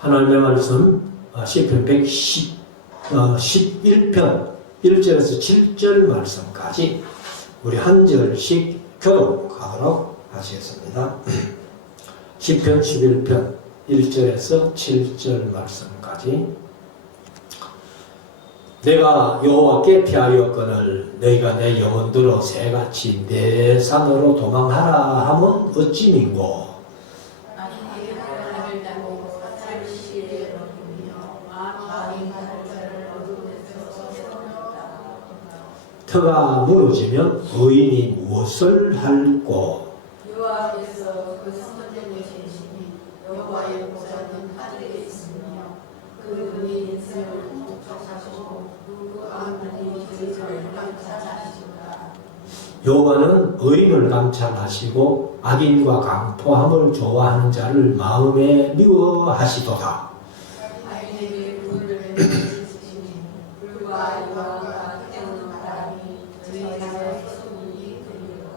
하나님의 말씀 시편 11편 1절에서 7절 말씀까지 우리 한 절씩 교독하도록 하시겠습니다. 시편 11편 1절에서 7절 말씀까지. 내가 여호와께 피하였거늘 너희가 내 영혼들어 새같이 내 산으로 도망하라 하면 어찌 민고. 터가 무너지면 의인이 무엇을 할꼬. 여호와께서 그 성전에 계시니 여호와의 보좌는 하늘에 있으며 그분이 인생을 목적하시고 누구 아무리 저희를 감찰하시도다. 여호와는 의인을 감찰하시고 악인과 강포함을 좋아하는 자를 마음에 미워하시도다. 악인에게 불을 내리시니 불과 여호와가 태우는 바람이 저희 나라의 소문이 들리도다.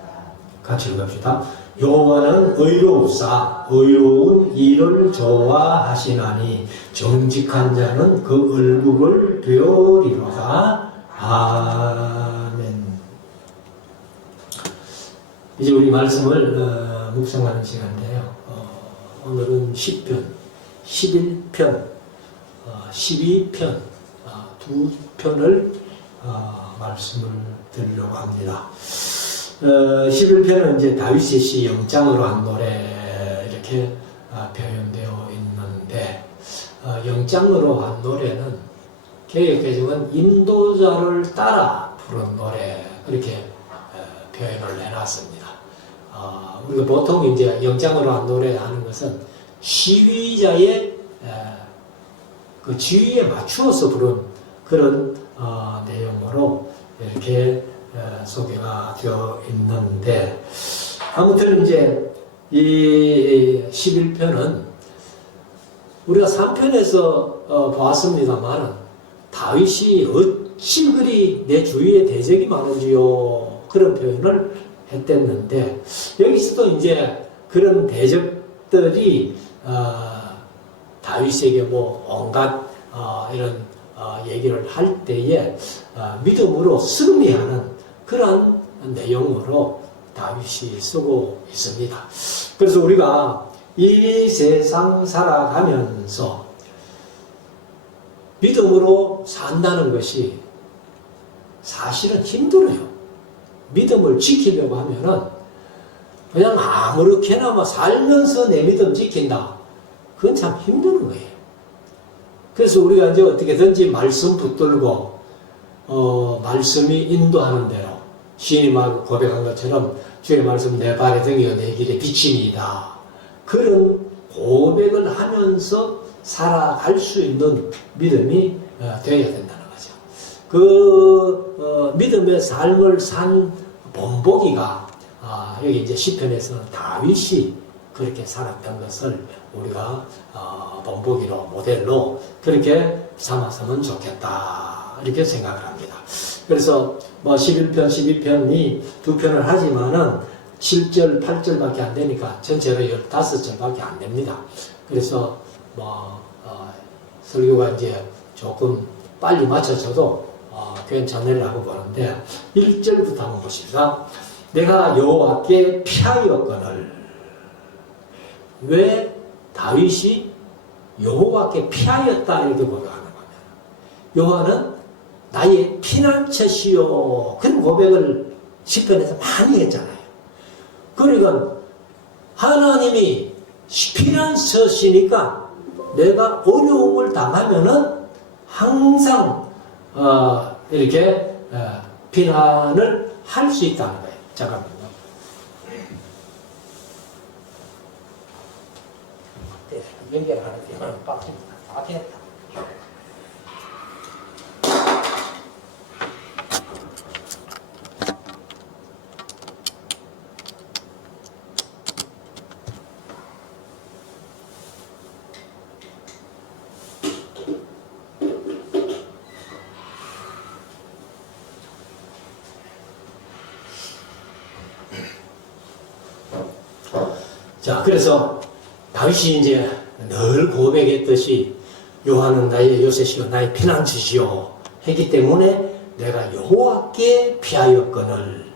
같이 읽읍시다. 여호와는 의로우사 의로운 일을 좋아하시나니 정직한 자는 그 얼굴을 배우리로다. 아멘. 이제 우리 말씀을 묵상하는 시간인데요. 오늘은 10편, 11편, 12편 두 편을 말씀을 드리려고 합니다. 11편은 이제 다윗의 시 영장으로 한 노래 이렇게 표현되어 있는데, 영장으로 한 노래는 개역개정은 인도자를 따라 부른 노래 그렇게 표현을 해놨습니다. 우리가 보통 이제 영장으로 한 노래 하는 것은 시위자의 그 지위에 맞추어서 부른 그런 내용으로 이렇게 소개가 되어 있는데, 아무튼 이제 이 11편은 우리가 3편에서 보았습니다만 다윗이 어찌 그리 내 주위에 대적이 많은지요 그런 표현을 했댔는데, 여기서도 이제 그런 대적들이 다윗에게 뭐 온갖 이런 얘기를 할 때에 믿음으로 승리하는 그런 내용으로 다윗이 쓰고 있습니다. 그래서 우리가 이 세상 살아가면서 믿음으로 산다는 것이 사실은 힘들어요. 믿음을 지키려고 하면은 그냥 아무렇게나 살면서 내 믿음 지킨다. 그건 참 힘든 거예요. 그래서 우리가 이제 어떻게든지 말씀 붙들고 말씀이 인도하는 대로 시인이 막 고백한 것처럼 주의 말씀 내 발의 등이요 내 길의 빛이니이다. 그런 고백을 하면서 살아갈 수 있는 믿음이 되어야 된다는 거죠. 그 믿음의 삶을 산 본보기가 여기 이제 시편에서는 다윗이 그렇게 살았던 것을 우리가 본보기로 모델로 그렇게 삼았으면 좋겠다 이렇게 생각을 합니다. 그래서 뭐 11편, 12편이 두 편을 하지만은 7절, 8절밖에 안 되니까 전체로 15절밖에 안 됩니다. 그래서 설교가 이제 조금 빨리 맞춰져도 괜찮으라고 보는데 1절부터 한번 보십시다. 내가 여호와께 피하였거늘. 왜 다윗이 여호와께 피하였다 이렇게 고백하는 거냐. 여호와는 나의 피난처시요. 그런 고백을 시편에서 많이 했잖아요. 그러니까 하나님이 피난처시니까 내가 어려움을 당하면은 항상 이렇게 피난을 할 수 있다는 거예요. 잠깐만요. 연결을 하는데 빡칩니다. 다 됐다. 자, 그래서 다윗이 이제 늘 고백했듯이 요한은 나의 요셉이요 나의 피난처시요 했기 때문에 내가 여호와께 피하였거늘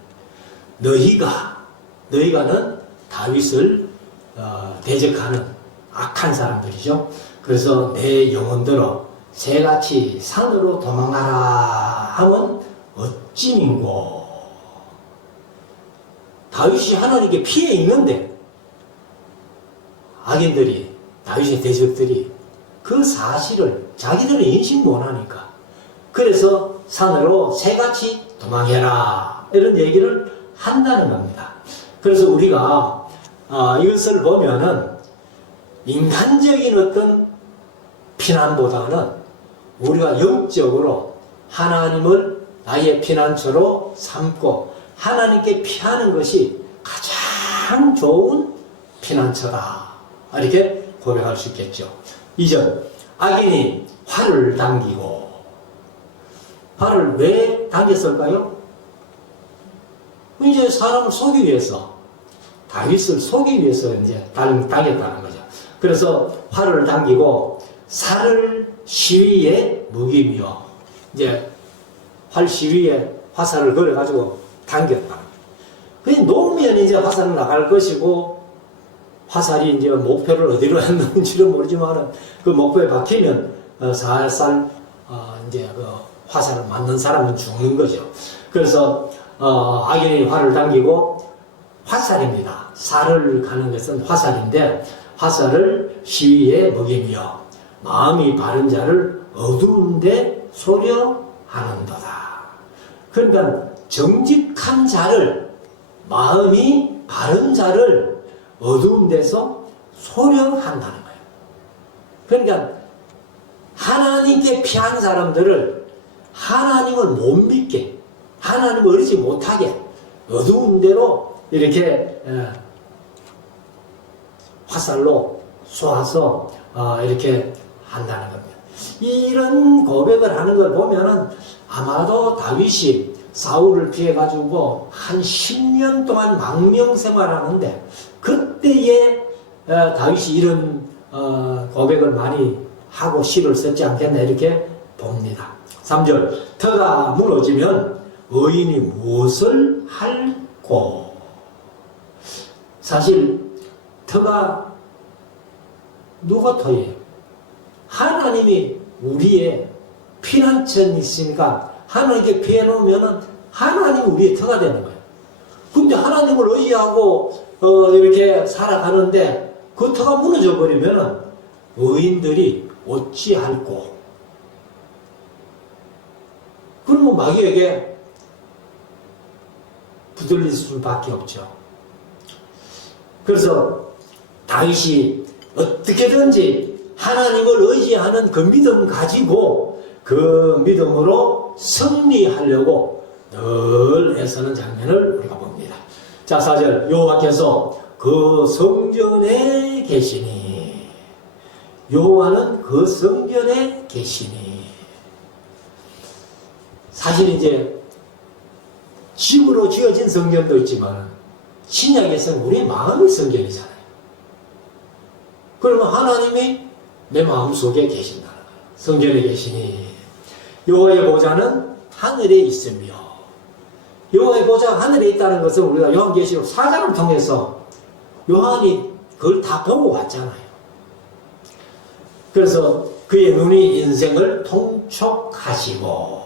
너희가는 다윗을 대적하는 악한 사람들이죠. 그래서 내 영혼들어 새같이 산으로 도망가라 하면 어찌민고. 다윗이 하나님께 피해 있는데 악인들이 다윗의 대적들이 그 사실을 자기들은 인식 못하니까 그래서 산으로 새같이 도망해라 이런 얘기를 한다는 겁니다. 그래서 우리가 이것을 보면은 인간적인 어떤 피난보다는 우리가 영적으로 하나님을 나의 피난처로 삼고 하나님께 피하는 것이 가장 좋은 피난처다 이렇게 고백할 수 있겠죠. 2절 악인이 활을 당기고 활을 왜 당겼을까요? 이제 사람을 속이기 위해서 다윗을 속이기 위해서 이제 당겼다는 거죠. 그래서 활을 당기고 살을 시위에 먹이며 이제 활 시위에 화살을 걸어가지고 당겼다. 그게 놓으면 이제 화살은 나갈 것이고 화살이 이제 목표를 어디로 했는지는 모르지만 그 목표에 박히면 살살 이제 그 화살을 맞는 사람은 죽는 거죠. 그래서 악인이 활을 당기고 화살입니다. 살을 가는 것은 화살인데 화살을 시위에 먹이며 마음이 바른 자를 어두운데 소려하는도다. 그러니까 정직한 자를 마음이 바른 자를 어두운 데서 소령한다는 거예요. 그러니까 하나님께 피한 사람들을 하나님을 못 믿게 하나님을 의지 못하게 어두운 데로 이렇게 화살로 쏘아서 이렇게 한다는 겁니다. 이런 고백을 하는 걸 보면은 아마도 다윗이 사울을 피해가지고 한 10년 동안 망명 생활하는데 그때에 다윗이 이런 고백을 많이 하고 시를 썼지 않겠나 이렇게 봅니다. 3절 터가 무너지면 의인이 무엇을 할꼬. 사실 터가 누가 터예요? 하나님이 우리의 피난처이시니까 하나님께 피해놓으면 하나님이 우리의 터가 되는 거예요. 근데 하나님을 의지하고 이렇게 살아가는데 그 터가 무너져 버리면 의인들이 어찌할꼬. 그러면 마귀에게 부들릴 수밖에 없죠. 그래서 다윗이 어떻게든지 하나님을 의지하는 그 믿음 가지고 그 믿음으로 승리하려고 늘 애쓰는 장면을 우리가 봅니다. 자, 4절 여호와께서 그 성전에 계시니 여호와는 그 성전에 계시니. 사실 이제 집으로 지어진 성전도 있지만 신약에서는 우리의 마음의 성전이잖아요. 그러면 하나님이 내 마음속에 계신다는 거예요. 성전에 계시니 여호와의 보좌는 하늘에 있으며. 여호와의 보좌가 하늘에 있다는 것은 우리가 요한계시록 4장을 통해서 요한이 그걸 다 보고 왔잖아요. 그래서 그의 눈이 인생을 통촉하시고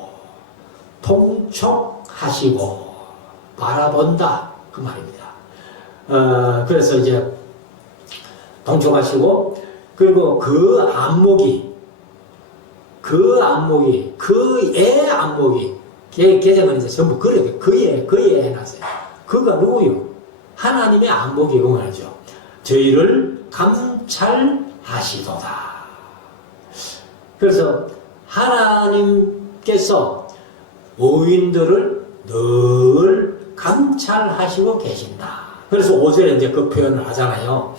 바라본다 그 말입니다. 그래서 이제 통촉하시고 그리고 그 안목이 그의 안목이 개정은 이제 전부 그의 해놨어요. 그가 누구요? 하나님의 안목이 그 말이죠. 저희를 감찰하시도다. 그래서 하나님께서 의인들을 늘 감찰하시고 계신다. 그래서 5절에 이제 그 표현을 하잖아요.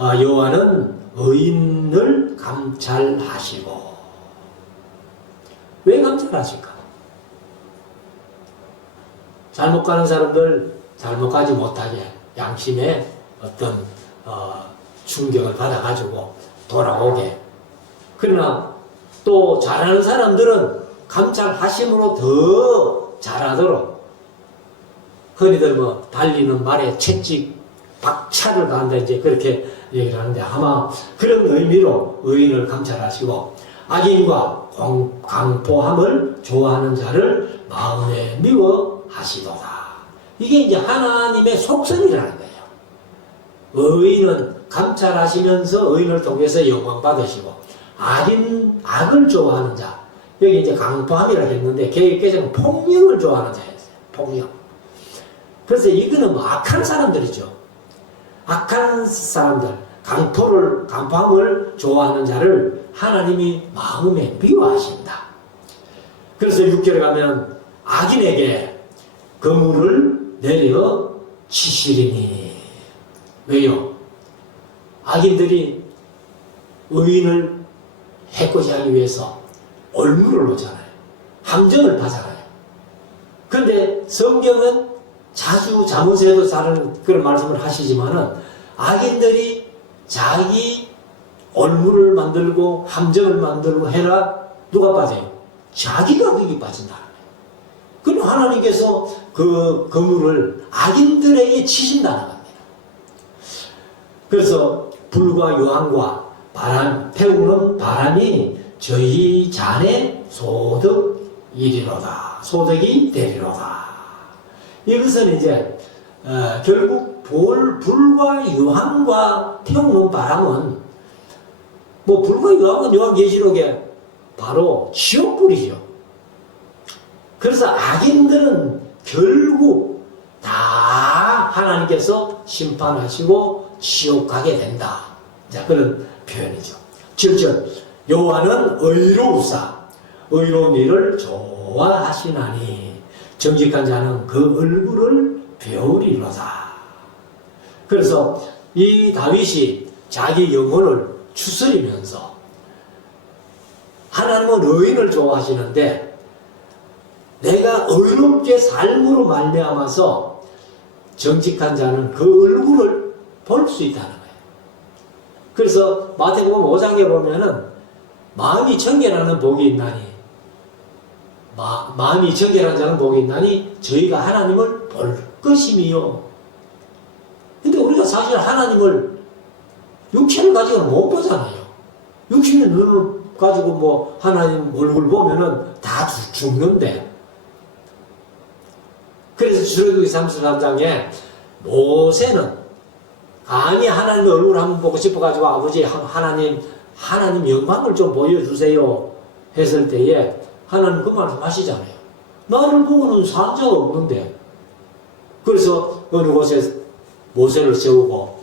여호와는 의인을 감찰하시고. 왜 감찰하실까? 잘못 가는 사람들 잘못 가지 못하게 양심에 어떤 충격을 받아가지고 돌아오게. 그러나 또 잘하는 사람들은 감찰하심으로 더 잘하도록, 흔히들 뭐 달리는 말에 채찍 박차를 가한다 이제 그렇게 얘기를 하는데, 아마 그런 의미로 의인을 감찰하시고 악인과 강포함을 좋아하는 자를 마음에 미워하시도다. 이게 이제 하나님의 속성이라는 거예요. 의인은 감찰하시면서 의인을 통해서 영광 받으시고, 악을 좋아하는 자, 여기 이제 강포함이라고 했는데 개혁개정은 폭력을 좋아하는 자였어요. 폭력. 그래서 이거는 뭐 악한 사람들이죠. 악한 사람들, 강포함을 좋아하는 자를 하나님이 마음에 미워하신다. 그래서 6절에 가면 악인에게 그물을 내려 치시리니. 왜요? 악인들이 의인을 해코지하기 위해서 올무를 놓잖아요. 함정을 파잖아요. 그런데 성경은 자주 잠언에도 다른 그런 말씀을 하시지만은, 악인들이 자기 올무를 만들고 함정을 만들고 해라, 누가 빠져요? 자기가 거기 빠진다는 거예요. 그럼 하나님께서 그 그물을 악인들에게 치신다는 겁니다. 그래서 불과 유황과 바람, 태우는 바람이 저희 잔의 소득이리로다. 소득이 되리로다. 이것은 이제 결국 불과 유황과 태우는 바람은, 뭐 불과 유황은 요한계시록에 바로 지옥불이죠. 그래서 악인들은 결국 다 하나님께서 심판하시고 지옥 가게 된다. 자, 그런 표현이죠. 7절, 여호와는 의로우사 의로운 일을 좋아하시나니 정직한 자는 그 얼굴을 배우리로다. 그래서 이 다윗이 자기 영혼을 추스리면서, 하나님은 의인을 좋아하시는데 내가 의롭게 삶으로 말미암아서 정직한 자는 그 얼굴을 볼 수 있다는 거예요. 그래서 마태복음 5장에 보면은 마음이 청결하는 복이 있나니, 마음이 청결한 자는 복이 있나니 저희가 하나님을 볼 것임이요. 근데 우리가 사실 하나님을 육체를 가지고는 못 보잖아요. 육신의 눈을 가지고 뭐 하나님 얼굴 보면은 다 죽는데. 그래서 출애굽기 33장에 모세는 감히 하나님의 얼굴을 한번 보고 싶어가지고, 아버지 하나님 영광을 좀 보여주세요 했을 때에 하나님 그 말씀 하시잖아요. 나를 보고는 산 자가 없는데. 그래서 어느 곳에 모세를 세우고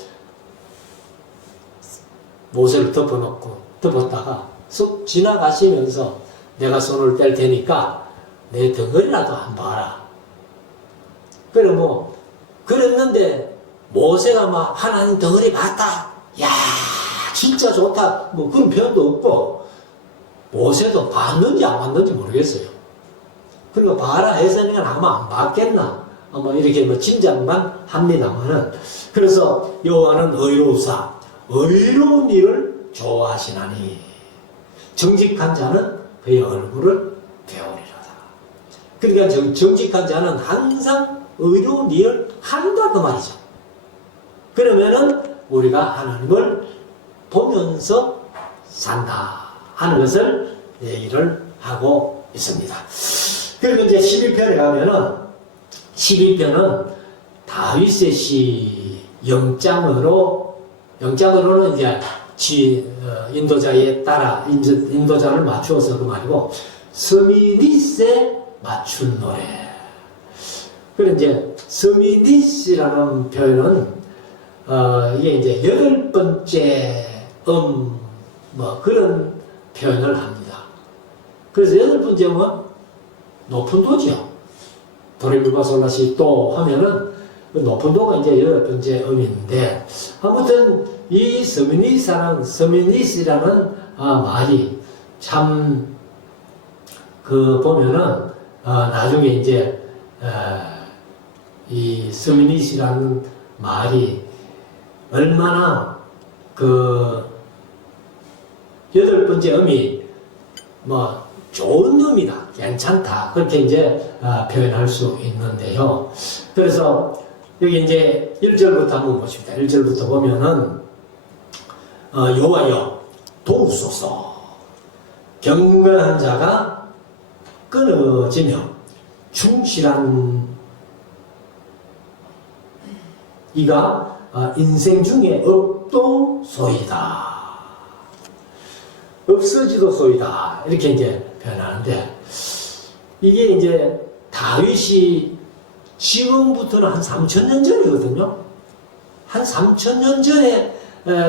모세를 덮었다가 쑥 지나가시면서 내가 손을 뗄 테니까 내 덩어리라도 한번 봐라. 그래 뭐 그랬는데 모세가 막 하나님 덩어리 봤다, 야 진짜 좋다, 뭐 그런 표현도 없고, 모세도 봤는지 안 봤는지 모르겠어요. 그러니까 봐라 해서는 아마 안 봤겠나, 아마 이렇게 뭐 짐작만 합니다만은. 그래서 여호와는 의로우사 의로운 일을 좋아하시나니 정직한 자는 그의 얼굴을 배우리로다. 그러니까 정직한 자는 항상 의로운 일을 한다 그 말이죠. 그러면은 우리가 하나님을 보면서 산다 하는 것을 얘기를 하고 있습니다. 그리고 이제 12편에 가면은, 12편은 다윗의 시 영장으로는 이제 인도자에 따라 인도자를 맞추어서 그 말이고, 서미닛에 맞춘 노래. 그리고 이제 서미닛이라는 표현은 이게 이제 8번째 뭐 그런 표현을 합니다. 그래서 8번째 음은 높은 도죠. 도레미파솔라시 도 하면은 그 높은 도가 이제 8번째 음인데, 아무튼 이 서미닛이라는 말이 참 보면은 나중에 이제 이 서미닛이라는 말이 얼마나 여덟 번째 의미, 뭐, 좋은 의미다, 괜찮다. 그렇게 이제 표현할 수 있는데요. 그래서 여기 이제 1절부터 한번 보십니다. 1절부터 보면은, 여호와여, 도우소서. 경건한 자가 끊어지며 충실한 이가 인생 중에 없도소이다. 없어지도소이다. 이렇게 이제 표현하는데, 이게 이제 다윗이 지금부터는 한 3,000년 전이거든요. 한 3,000년 전에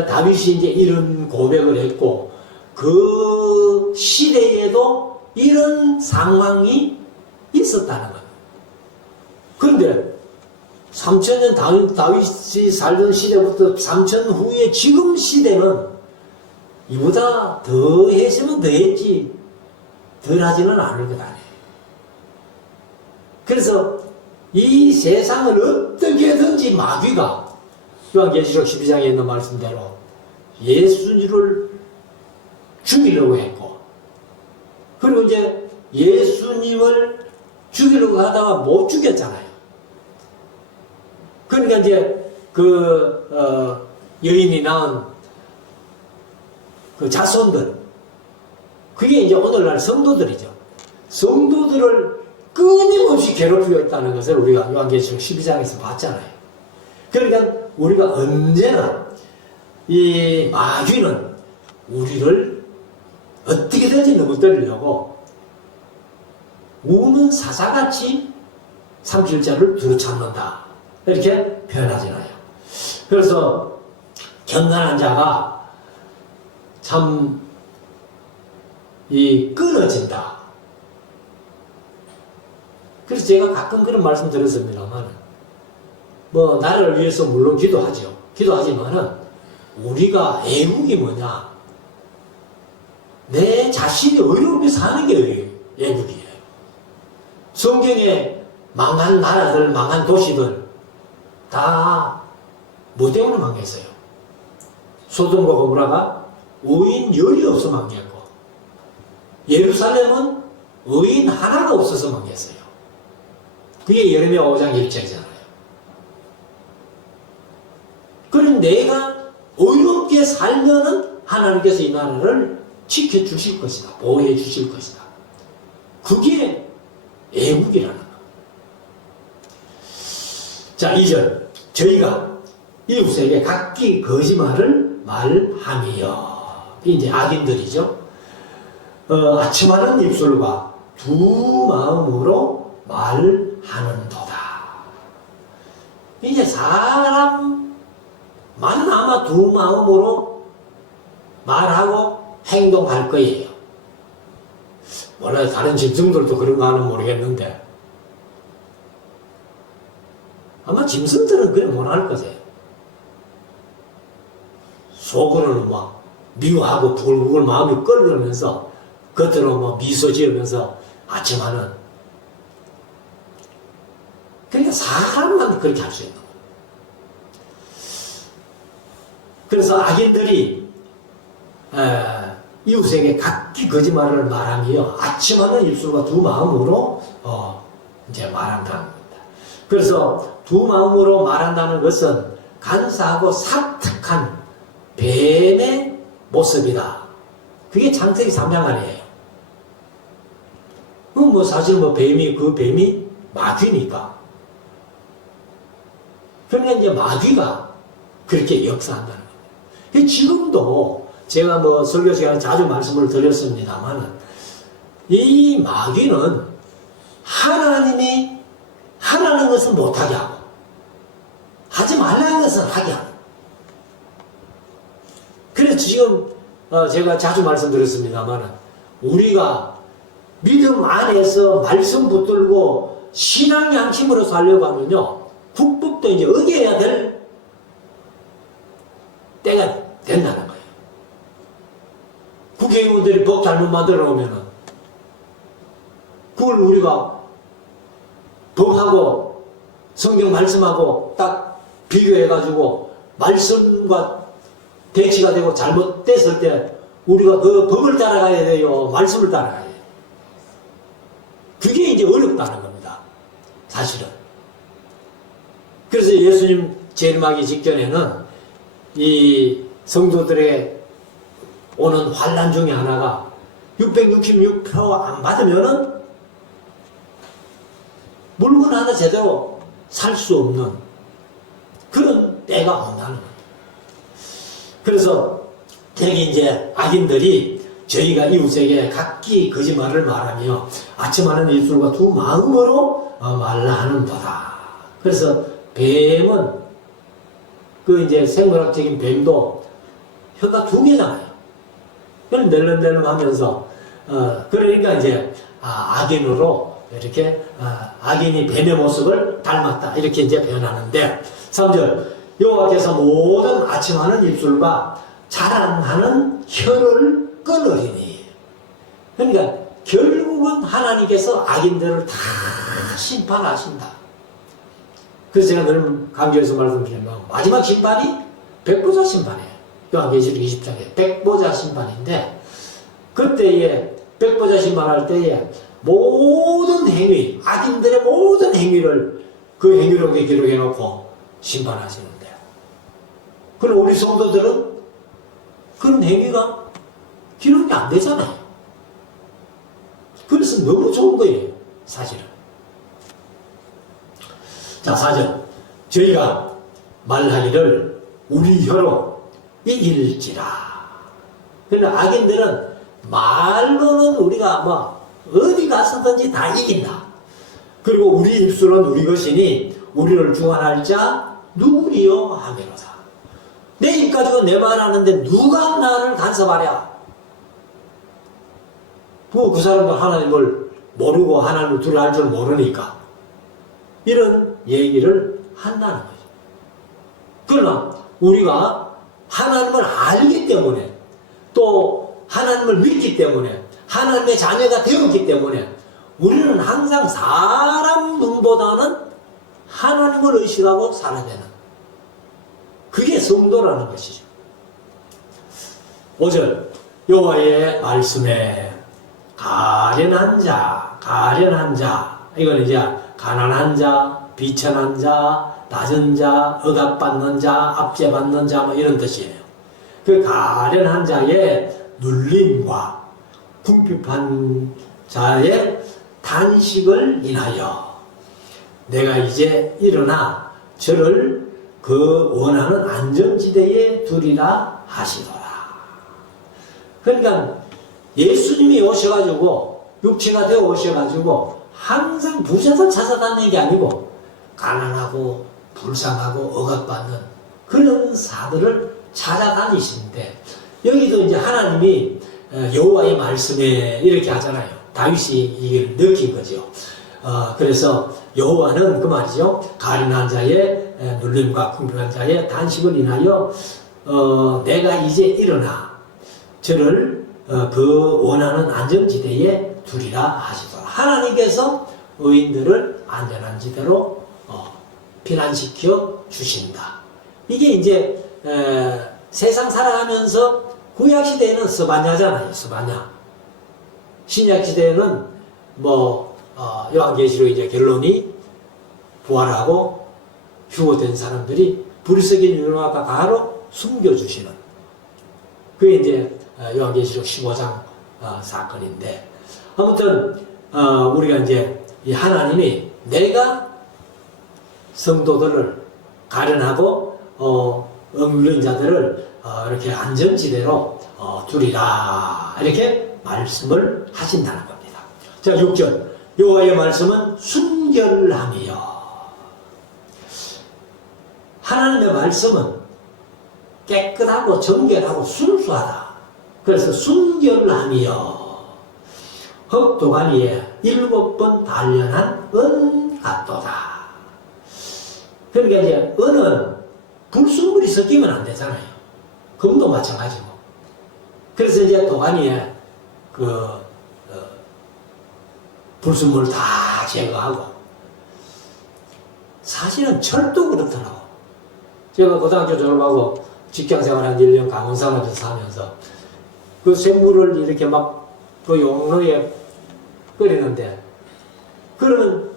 다윗이 이제 이런 고백을 했고, 그 시대에도 이런 상황이 있었다는 거예요. 그런데 3,000년 다윗이 살던 시대부터 3,000 후에 지금 시대는 이보다 더 했으면 더 했지 덜 하지는 않을 것 아니에요. 그래서 이 세상을 어떻게든지 마귀가 요한계시록 12장에 있는 말씀대로 예수를 죽이려고 했고, 그리고 이제 예수님을 죽이려고 하다가 못 죽였잖아요. 그러니까 이제 여인이 낳은 그 자손들, 그게 이제 오늘날 성도들이죠. 성도들을 끊임없이 괴롭히고 있다는 것을 우리가 요한계시록 12장에서 봤잖아요. 그러니까 우리가 언제나 이 마귀는 우리를 어떻게든지 넘어뜨리려고 우는 사자같이 37자를 두루찾는다. 이렇게 표현하잖아요. 그래서 경건한 자가 참 끊어진다. 그래서 제가 가끔 그런 말씀 드렸습니다만, 뭐 나를 위해서 물론 기도하죠. 기도하지만은 우리가 애국이 뭐냐? 내 자신이 어렵게 사는 게 애국이에요. 성경에 망한 나라들, 망한 도시들 다 뭐 때문에 망했어요? 소돔과 고모라가 의인 열이 없어 망했고, 예루살렘은 의인 하나가 없어서 망했어요. 그게 예레미야 5장 1절이잖아요. 그럼 내가 의롭게 살면은 하나님께서 이 나라를 지켜주실 것이다. 보호해 주실 것이다. 그게 애국이라는 거. 자, 2절. 저희가 이웃에게 각기 거짓말을 말함이여. 이제 악인들이죠. 아첨하는 입술과 두 마음으로 말하는도다. 이제 사람만 아마 두 마음으로 말하고 행동할 거예요. 몰라요. 다른 짐승들도 그런가는 모르겠는데, 아마 짐승들은 그래 못할 거세요. 속으로는 막 미워하고 부글부글 마음이 끓으면서 겉으로 뭐 미소 지으면서 아첨하는. 그러니까 사람만 그렇게 할 수 있는 거예요. 그래서 악인들이 이웃에게 각기 거짓말을 말하며 아첨하는 입술과 두 마음으로 이제 말한다는 겁니다. 그래서 두 마음으로 말한다는 것은 간사하고 사특한 뱀의 모습이다. 그게 창세기 3장 안이에요. 뭐 사실 뭐 그 뱀이 마귀니까. 그러니까 이제 마귀가 그렇게 역사한다는 겁니다. 지금도 제가 뭐 설교 시간에 자주 말씀을 드렸습니다만, 이 마귀는 하나님이 하라는 것은 못하게 하고, 하지 말라는 것은 하게 하고. 그래서 지금 제가 자주 말씀드렸습니다만, 우리가 믿음 안에서 말씀 붙들고 신앙 양심으로 살려고 하면요, 국법도 이제 어겨야 될 때가 된다는 거예요. 국회의원들이 법 잘못 만들어 놓으면은 그걸 우리가 법하고 성경 말씀하고 딱 비교해가지고 말씀과 대치가 되고 잘못됐을 때 우리가 그 법을 따라가야 돼요? 말씀을 따라가야 돼요? 그게 이제 어렵다는 겁니다. 사실은. 그래서 예수님 재림하기 직전에는 이 성도들에게 오는 환난 중에 하나가 666표 안 받으면은 물건 하나 제대로 살 수 없는 그런 때가 온다는 겁니다. 그래서 대개 이제 악인들이 저희가 이웃에게 각기 거짓말을 말하며 아침하는 입술과 두 마음으로 말라 하는도다. 그래서 뱀은 그 이제 생물학적인 뱀도 혀가 두 개잖아요. 그걸 낼름낼름 하면서 그러니까 이제 악인으로 이렇게 악인이 뱀의 모습을 닮았다 이렇게 이제 표현하는데 3절 여호와께서 모든 아침하는 입술과 자랑하는 혀를 끊으리니 그러니까 결국은 하나님께서 악인들을 다 심판하신다. 그래서 제가 늘 강조해서 말씀드리면 마지막 심판이 백보자 심판이에요. 요한계시록 20장에 백보자 심판인데 그때에 백보자 심판할 때에 모든 행위, 악인들의 모든 행위를 그 행위록에 기록해 놓고 심판하시는데 그럼 우리 성도들은 그런 행위가 기록이 안 되잖아요. 그래서 너무 좋은 거예요, 사실은. 자, 4절. 저희가 말하기를 우리 혀로 이길지라. 그러나 악인들은 말로는 우리가 뭐 어디 가서든지 다 이긴다. 그리고 우리 입술은 우리 것이니 우리를 주관할 자 누구리요 하미로다. 내 입 가지고 내 말 하는데 누가 나를 간섭하랴. 그 사람들 하나님을 모르고 하나님을 두려워할 줄 모르니까 이런 얘기를 한다는 거죠. 그러나 우리가 하나님을 알기 때문에 또 하나님을 믿기 때문에 하나님의 자녀가 되었기 때문에 우리는 항상 사람 눈보다는 하나님을 의식하고 살아야 되는 그게 성도라는 것이죠. 5절 여호와의 말씀에 가련한 자 이건 이제 가난한 자, 비천한 자, 낮은 자, 억압받는 자, 압제받는 자 뭐 이런 뜻이에요. 그 가련한 자의 눌림과 궁핍한 자의 단식을 인하여 내가 이제 일어나 저를 그 원하는 안전지대에 두리라 하시더라. 그러니까 예수님이 오셔가지고 육체가 되어 오셔가지고 항상 부자들 찾아다니는 게 아니고 가난하고 불쌍하고 억압받는 그런 사들을 찾아다니시는데 여기도 이제 하나님이 여호와의 말씀에 이렇게 하잖아요. 다윗이 이걸 느낀 거죠. 그래서 여호와는 그 말이죠. 가련한 자의 눌림과 궁핍한 자의 단식을 인하여 내가 이제 일어나 저를 그 원하는 안전지대에 두리라 하시더라. 하나님께서 의인들을 안전한 지대로 피난시켜 주신다. 이게 이제 세상 살아가면서 구약시대에는 스바냐잖아요. 스바냐. 신약시대에는 요한계시록 이제 결론이 부활하고 휴거된 사람들이 불석인 유노아가 가로 숨겨주시는 그게 이제 요한계시록 15장 사건인데 아무튼 우리가 이제 이 하나님이 내가 성도들을 가련하고 억눌린 자들을 이렇게 안전지대로 두리라 이렇게 말씀을 하신다는 겁니다. 자 6절 여호와의 말씀은 순결함이요. 하나님의 말씀은 깨끗하고 정결하고 순수하다. 그래서 순결함이요. 흑도가니에 7번 단련한 은 같도다. 그러니까 이제 은은 불순물이 섞이면 안 되잖아요. 금도 마찬가지고. 그래서 이제 도가니에 불순물을 다 제거하고 사실은 철도 그렇더라고. 제가 고등학교 졸업하고 직장생활 한 1년 강원산업에서 하면서 그 샘물을 이렇게 막 그 용로에 끓이는데, 그러면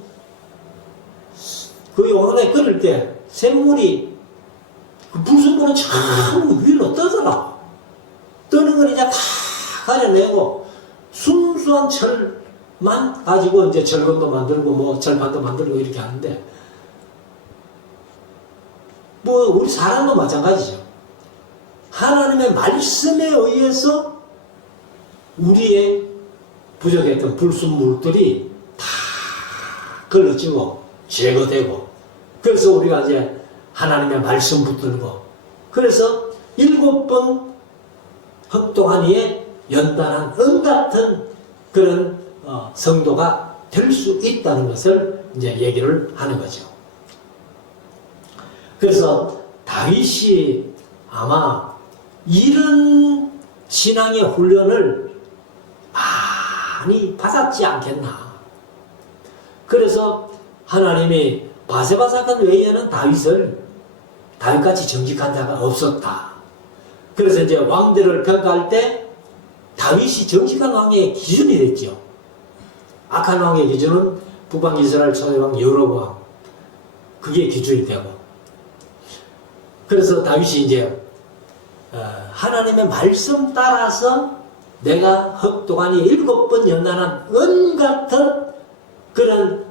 그 용로에 끓일 때 샘물이 그 불순물은 참 위로 떠더라. 떠는 걸 이제 다 가려내고 순수한 철만 가지고 이제 절건도 만들고 뭐 절판도 만들고 이렇게 하는데, 뭐 우리 사람도 마찬가지죠. 하나님의 말씀에 의해서 우리의 부족했던 불순물들이 다 걸러지고 제거되고, 그래서 우리가 이제 하나님의 말씀 붙들고, 그래서 7번 흑동안이에 연단한 은같은 그런 성도가 될 수 있다는 것을 이제 얘기를 하는 거죠. 그래서 다윗이 아마 이런 신앙의 훈련을 많이 받았지 않겠나. 그래서 하나님이 바세바 사건 외에는 다윗같이 정직한 자가 없었다. 그래서 이제 왕들을 평가할 때 다윗이 정직한 왕의 기준이 됐죠. 악한 왕의 기준은 북방 이스라엘 초대왕 여로보암, 그게 기준이 되고, 그래서 다윗이 이제 하나님의 말씀 따라서 내가 흑동안이 7번 연단한 은같은 그런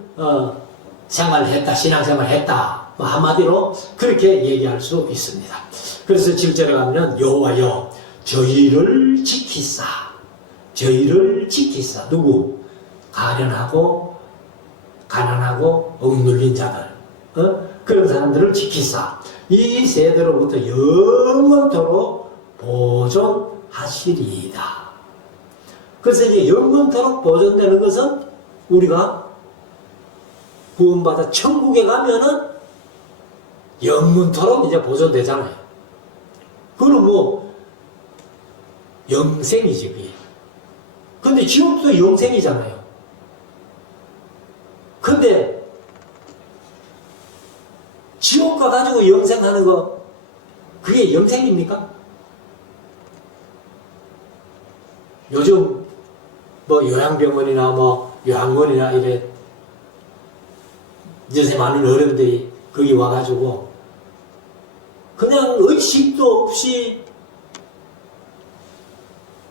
생활을 했다, 신앙생활을 했다. 한마디로 그렇게 얘기할 수 있습니다. 그래서 7절에 가면 여호와여 저희를 지키사. 저희를 지키사. 누구? 가련하고 가난하고 억눌린 자들, 그런 사람들을 지키사. 이 세대로부터 영원토록 보존하시리이다. 그래서 이제 영원토록 보존되는 것은 우리가 구원받아 천국에 가면은 영원토록 이제 보존되잖아요. 그럼 뭐 영생이지 그게. 근데 지옥도 영생이잖아요. 근데 지옥 가가지고 영생하는 거 그게 영생입니까? 요즘 뭐 요양병원이나 뭐 요양원이나 이래 요새 많은 어른들이 거기 와가지고 그냥 의식도 없이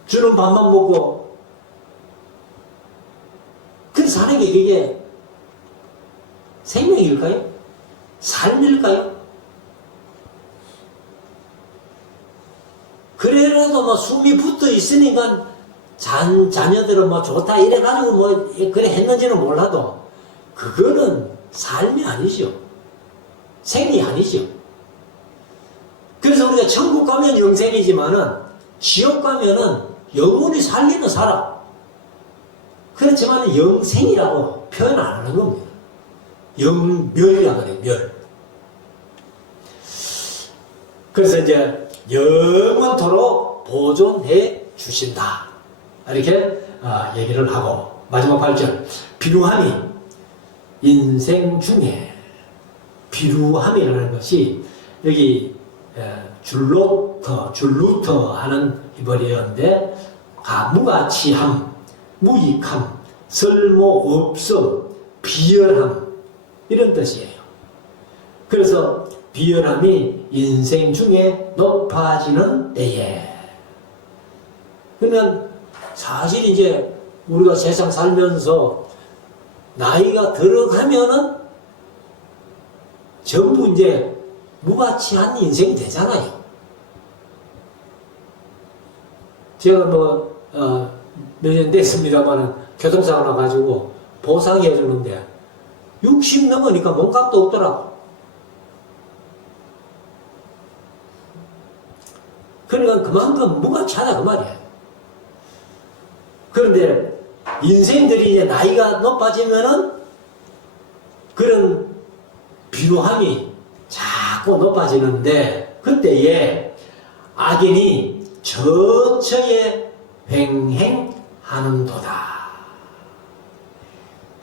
주는 밥만 먹고 그 사는 게 그게 생명일까요? 삶일까요? 그래라도 뭐 숨이 붙어 있으니까 자녀들은 뭐 좋다 이래가지고 뭐 그래 했는지는 몰라도 그거는 삶이 아니죠. 생이 아니죠. 그래서 우리가 천국 가면 영생이지만은 지옥 가면은 영원히 살기는 살아. 그렇지만 영생이라고 표현 안 하는 겁니다. 영멸이라 그래요. 멸. 그래서 이제 영원토록 보존해 주신다. 이렇게 얘기를 하고 마지막 8절 비루함이 인생 중에 비루함이라는 것이 여기 줄루터 하는 히브리어인데 무가치함, 무익함, 쓸모없음, 비열함 이런 뜻이에요. 그래서 비열함이 인생 중에 높아지는 때에, 그러면 사실 이제 우리가 세상 살면서 나이가 들어가면은 전부 이제 무가치한 인생이 되잖아요. 제가 뭐 몇 년 됐습니다만은 교통사고 나가지고 보상해 주는데 60 넘으니까 몸값도 없더라고. 그러니까 그만큼 무가치하다 그 말이에요. 그런데 인생들이 이제 나이가 높아지면은 그런 비루함이 자꾸 높아지는데 그때에 악인이 저처에 횡행하는도다.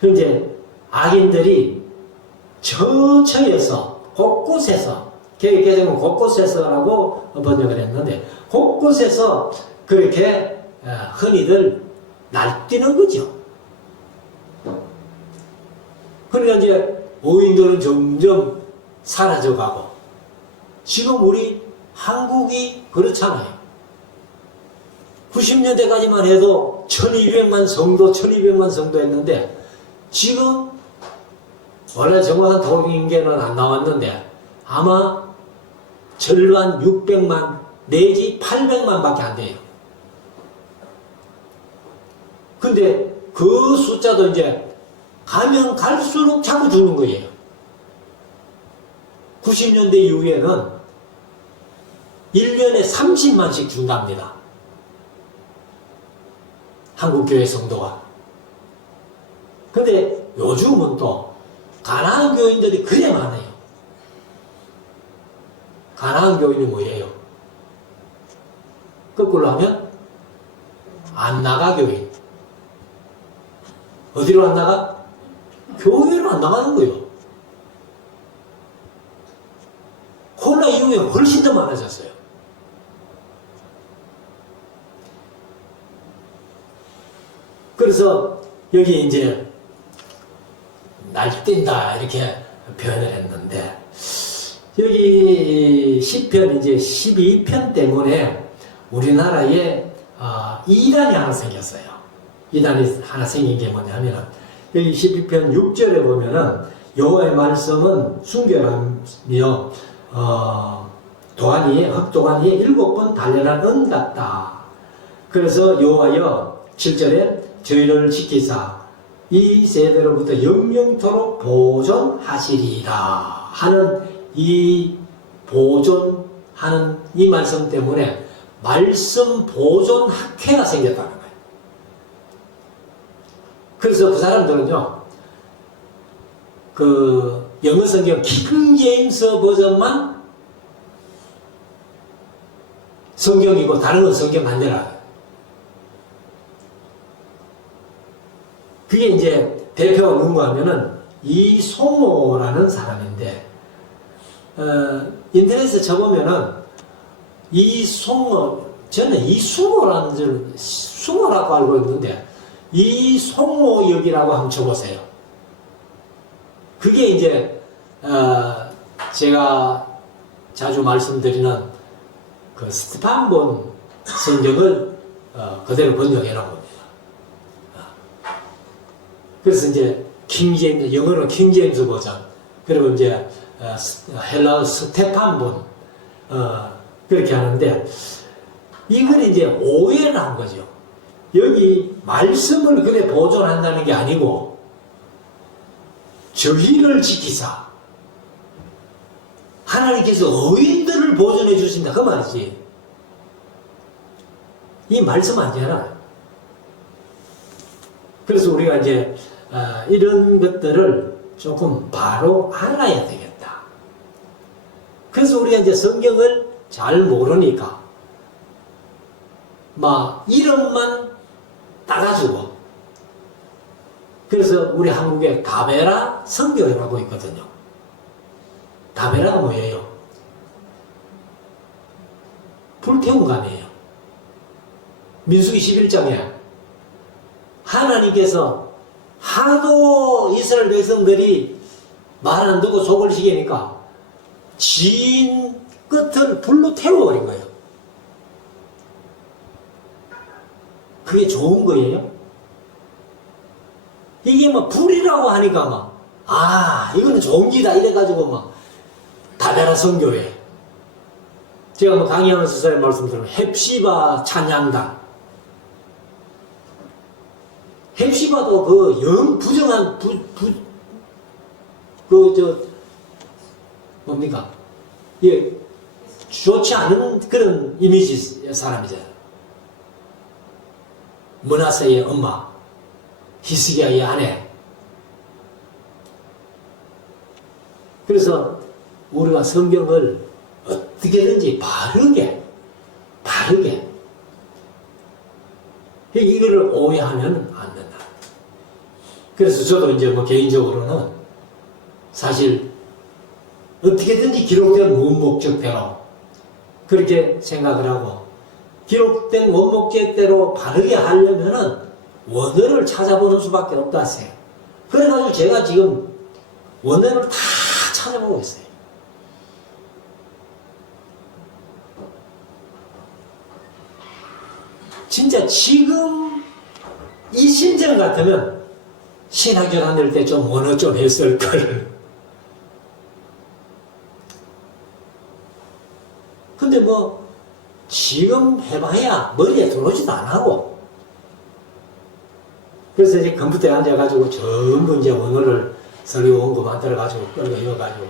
이제 악인들이 저처에서 곳곳에서 개정은 곳곳에서라고 번역을 했는데 곳곳에서 그렇게 흔히들 날뛰는 거죠. 그러니까 이제 오인들은 점점 사라져가고 지금 우리 한국이 그렇잖아요. 90년대까지만 해도 1200만 성도 했는데 지금 원래 정확한 통계는 안 나왔는데 아마 절반 600만 내지 800만 밖에 안 돼요. 근데 그 숫자도 이제 가면 갈수록 자꾸 주는 거예요. 90년대 이후에는 1년에 30만씩 준답니다. 한국교회 성도가. 근데 요즘은 또 가난한 교인들이 그래 많아요. 가난한 교인이 뭐예요? 거꾸로 하면 안 나가 교인. 어디로 안 나가? 교회로 안 나가는 거예요. 코로나 이후에 훨씬 더 많아졌어요. 그래서 여기 이제 날뛴다 이렇게 표현을 했는데 여기 시편 이제 12편 때문에 우리나라에 이단이 하나 생겼어요. 이단이 하나 생긴 게 뭐냐면은 여기 12편 6절에 보면은 여호와의 말씀은 순결하며 흑도가니에 7번 단련한 은 같다. 그래서 여호와여 7절에 저희를 지키사 이 세대로부터 영영토록 보존하시리라 하는 이 보존하는 이 말씀 때문에 말씀 보존 학회가 생겼다는 거예요. 그래서 그 사람들은요, 그 영어 성경 킹 제임스 버전만 성경이고 다른 건 성경 아니라. 그게 이제 대표가 누군가 하면은 이송호라는 사람인데, 인터넷에 쳐보면은 이송호, 저는 이승호라는 줄, 숭호라고 알고 있는데, 이송호역이라고 한번 쳐보세요. 그게 이제, 제가 자주 말씀드리는 그 스테판본 성경을 그대로 번역해 놓은 겁니다. 그래서 이제 킹제임스, 영어로 킹제임스 버전, 그리고 이제 헬라어 스테판본, 그렇게 하는데, 이걸 이제 오해를 한 거죠. 여기 말씀을 그래 보존한다는 게 아니고, 저희를 지키사. 하나님께서 의인들을 보존해 주신다. 그 말이지. 이 말씀 아니잖아. 그래서 우리가 이제, 이런 것들을 조금 바로 알아야 되겠다. 그래서 우리가 이제 성경을 잘 모르니까, 막, 이름만 따가지고, 그래서 우리 한국에 다베라 선교회라고 있거든요. 다베라가 뭐예요? 불태운 감이에요. 민수기 11장에 하나님께서 하도 이스라엘 백성들이 말 안 듣고 속을 시키니까 진 끝을 불로 태워버린 거예요. 그게 좋은 거예요? 이게 뭐 불이라고 하니까 막, 이거는 좋은 기다 이래가지고 막, 다베라 선교회. 제가 뭐 강의하면서 잘 말씀드리면, 헵시바 찬양단. 헵시바도 그 영 부정한, 뭡니까? 예, 좋지 않은 그런 이미지 사람이잖아요. 므낫세의 엄마, 히스기야의 아내. 그래서 우리가 성경을 어떻게든지 바르게 이거를 오해하면 안 된다. 그래서 저도 이제 뭐 개인적으로는 사실 어떻게든지 기록된 문목적대로 그렇게 생각을 하고 기록된 원목제대로 바르게 하려면은 원어를 찾아보는 수밖에 없다 하세요. 그래가지고 제가 지금 원어를 다 찾아보고 있어요. 진짜 지금 이 심정 같으면 신학교 다닐 때 좀 원어 좀 했을 걸. 근데 뭐 지금 해봐야 머리에 들어오지도 안 하고. 그래서 이제 컴퓨터에 앉아가지고 전부 이제 원어를 설교 원고 만들어가지고 끌고 이어가지고.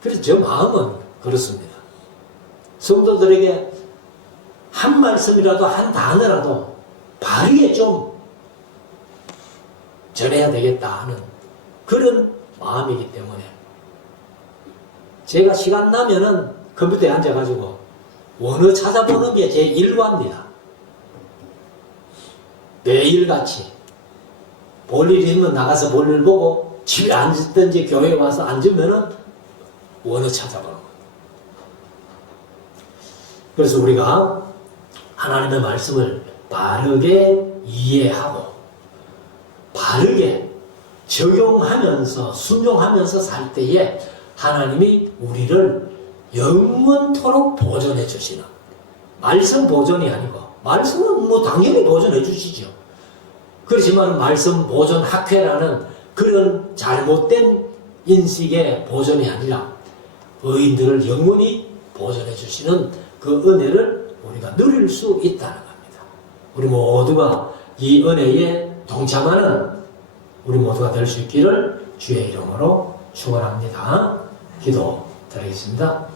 그래서 저 마음은 그렇습니다. 성도들에게 한 말씀이라도 한 단어라도 바르게 좀 전해야 되겠다 하는 그런 마음이기 때문에 제가 시간 나면은 컴퓨터에 앉아가지고 원어 찾아보는 게 제 일과입니다. 매일같이 볼일 있으면 나가서 볼일 보고 집에 앉든지 교회에 와서 앉으면은 원어 찾아보는 거예요. 그래서 우리가 하나님의 말씀을 바르게 이해하고 바르게 적용하면서 순종하면서 살 때에 하나님이 우리를 영원토록 보존해 주시는, 말씀 보존이 아니고 말씀은 뭐 당연히 보존해 주시죠. 그렇지만 말씀 보존 학회라는 그런 잘못된 인식의 보존이 아니라 의인들을 영원히 보존해 주시는 그 은혜를 우리가 누릴 수 있다는 겁니다. 우리 모두가 이 은혜에 동참하는 우리 모두가 될 수 있기를 주의 이름으로 축원합니다. 기도 드리겠습니다.